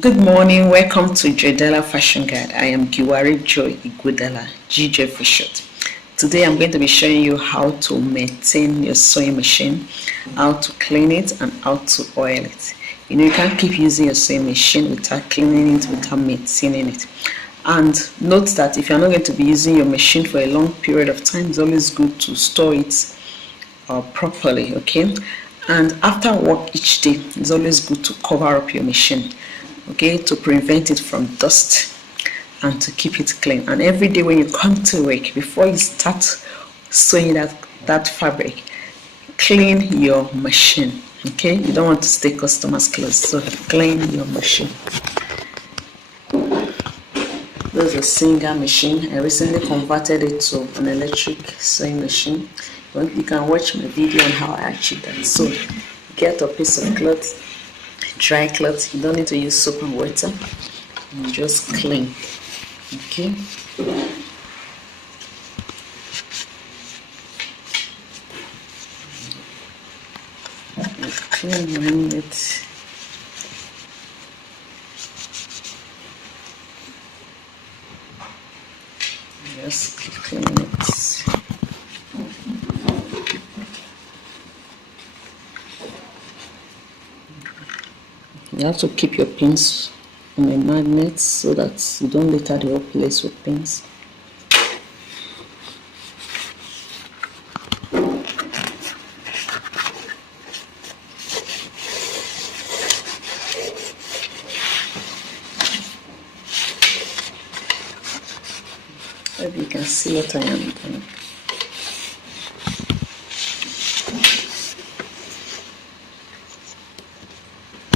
Good morning, welcome to Joidala Fashion Guide. I am Giwari Joy Igudala, GJ for short. Today I'm going to be showing you how to maintain your sewing machine, how to clean it and how to oil it. You can't keep using your sewing machine without cleaning it, without maintaining it. And note that if you're not going to be using your machine for a long period of time, it's always good to store it properly, okay? And after work each day, it's always good to cover up your machine, okay, to prevent it from dust and to keep it clean. And every day when you come to work, before you start sewing that fabric, clean your machine, okay? You don't want to stay customers clothes, so clean your machine. This is a Singer machine. I recently converted it to an electric sewing machine. You can watch my video on how I achieved that. So get a piece of cloth, dry cloth. You don't need to use soap and water. You just clean, okay? Clean it. Just clean it. You have to keep your pins on a magnet so that you don't litter the whole place with pins. Maybe you can see what I am doing.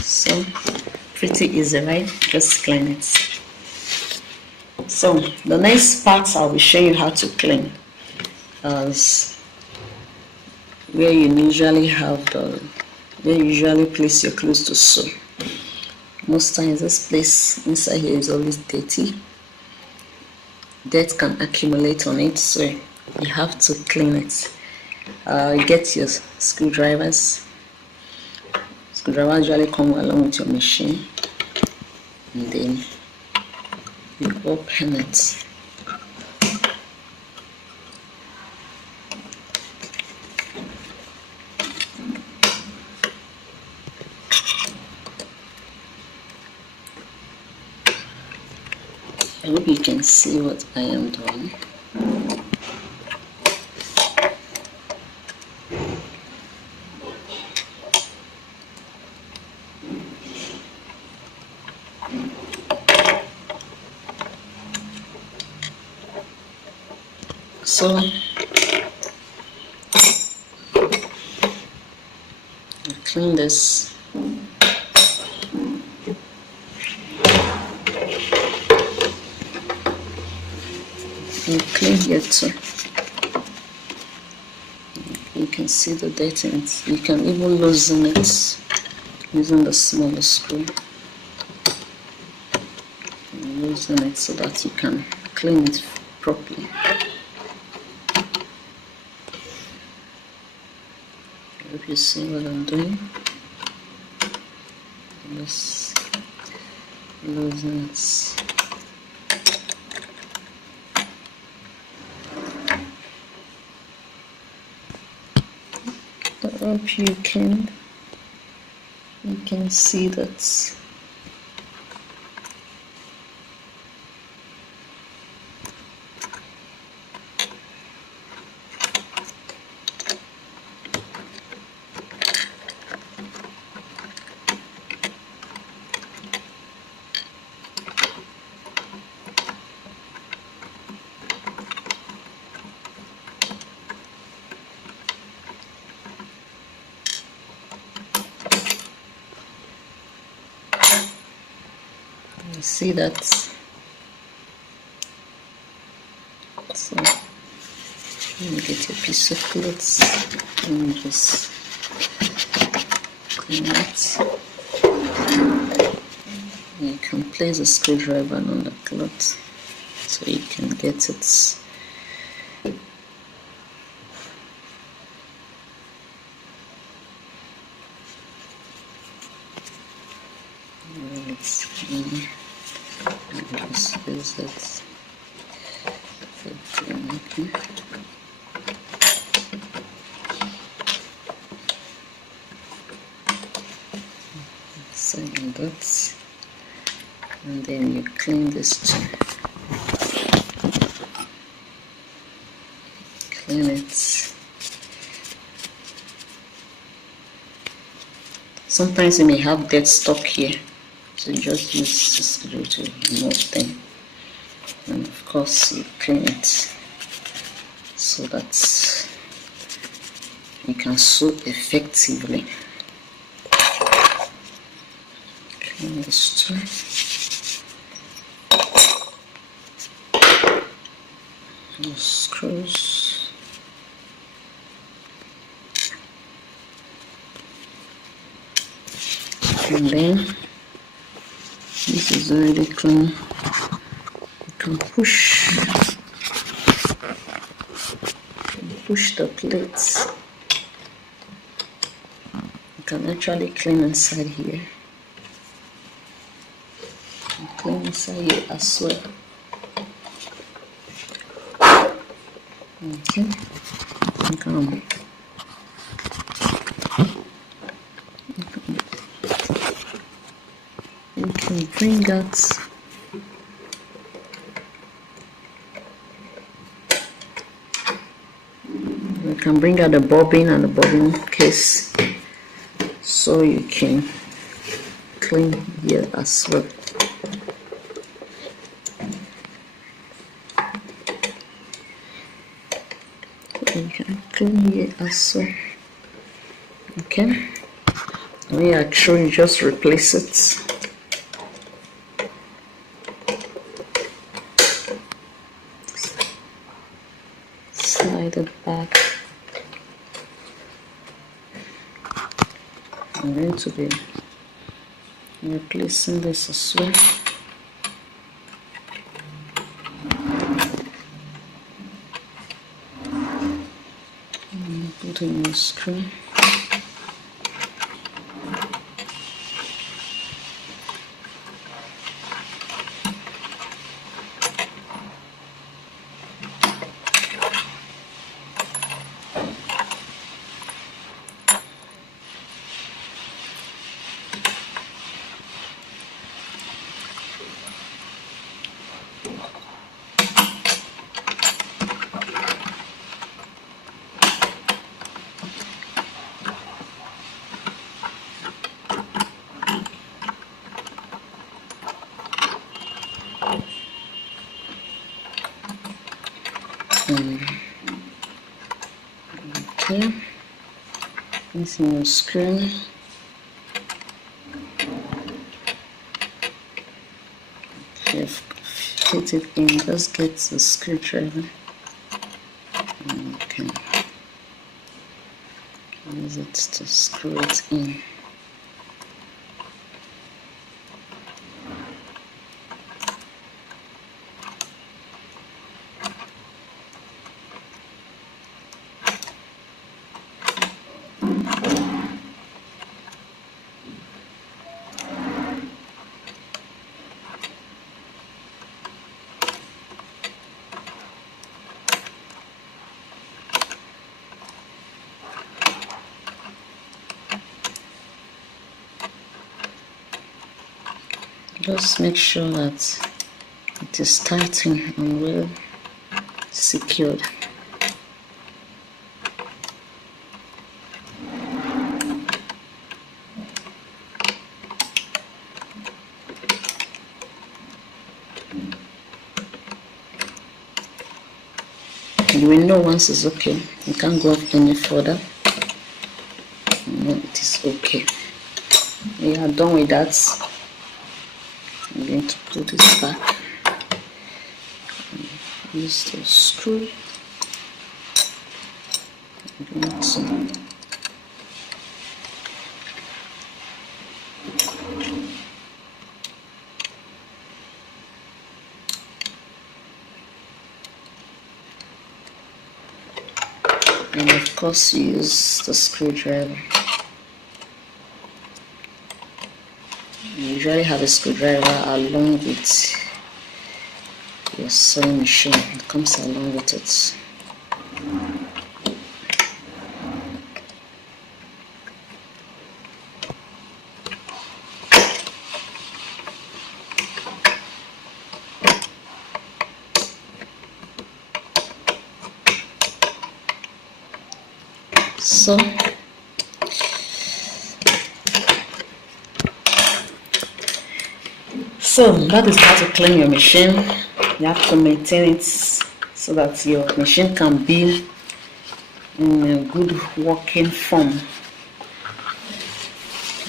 So pretty easy, right? Just clean it. So the next part I'll be showing you how to clean is where you usually place your clothes to sew. Most times this place inside here is always dirty. Dirt can accumulate on it, so you have to clean it. You get your screwdrivers. Screwdrivers usually come along with your machine, and then you open it. I hope you can see what I am doing. So clean this. And clean here too. You can see the dirt in it. You can even loosen it using the smaller screw. Loosen it so that you can clean it properly. I hope you see what I'm doing. Just loosen it. I hope you can see that. You see that? So let me get a piece of cloth and just clean it. You can place a screwdriver on the cloth so you can get it. Just use it. Okay. So that, and then you clean this too. Clean it. Sometimes you may have dead stock here, so you just use the screw to remove them. And of course, you clean it so that you can sew effectively. Clean this too. The screws. And then this is already clean. You can push the plates. You can actually clean inside here. And clean inside here as well. Okay. You can bring out the bobbin and the bobbin case, so you can clean here as well. You can clean here as well. Okay. When you are through, you just replace it. Slide it back. I'm going to be replacing this as well. Put in the screw. Okay, this is your screw. Fit it in, just get the screwdriver. Okay, use it to screw it in. Just make sure that it is tightened and well secured. You will know once it's okay. You can't go up any further. No, it is okay. We are done with that. I'm going to put this back. Use the screw. I'm going to and of course use the screwdriver. You usually have a screwdriver along with your sewing machine. It comes along with it. So that is how to clean your machine. You have to maintain it so that your machine can be in a good working form.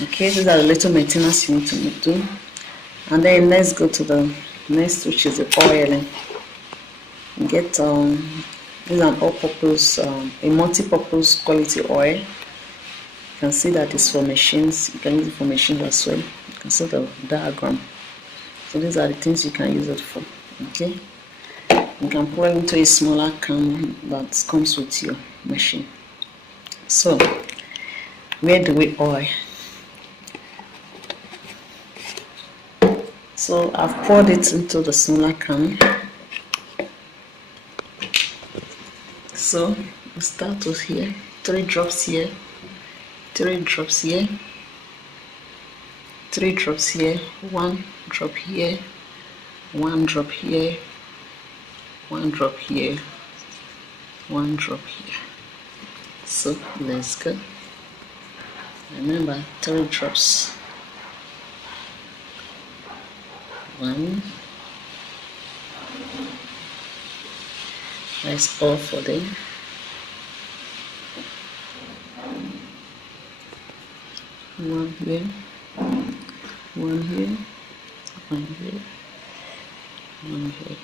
Okay, these are the little maintenance you need to do. And then let's go to the next, which is the oiling. Get this is an all-purpose, a multi-purpose quality oil. You can see that it's for machines. You can use it for machines as well. You can see the diagram. So these are the things you can use it for. Okay, you can pour it into a smaller can that comes with your machine. So where do we oil? So I've poured it into the smaller can. So we start with here, 3 drops here, 3 drops here, 3 drops here, 1 drop here, 1 drop here, 1 drop here, 1 drop here. So let's go. Remember, 3 drops. 1. That's all for them. 1 here, 1 here, 1 here, 1 here.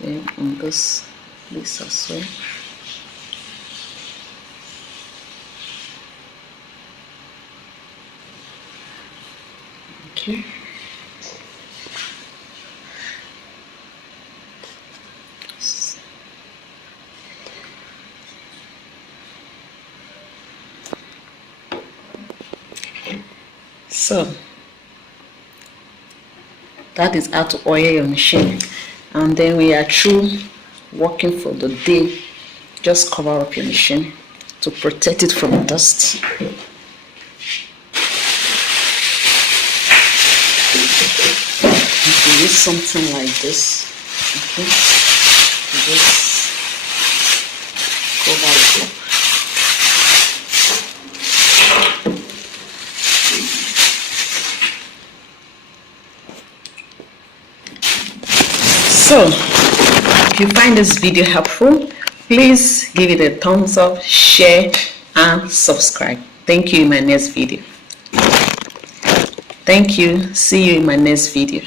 Then on this as well. Okay. So that is how to oil your machine, and then we are through working for the day. Just cover up your machine to protect it from dust. You use something like this. Okay, just cover it up. So if you find this video helpful, please give it a thumbs up, share and subscribe. Thank you in my next video. Thank you. See you in my next video.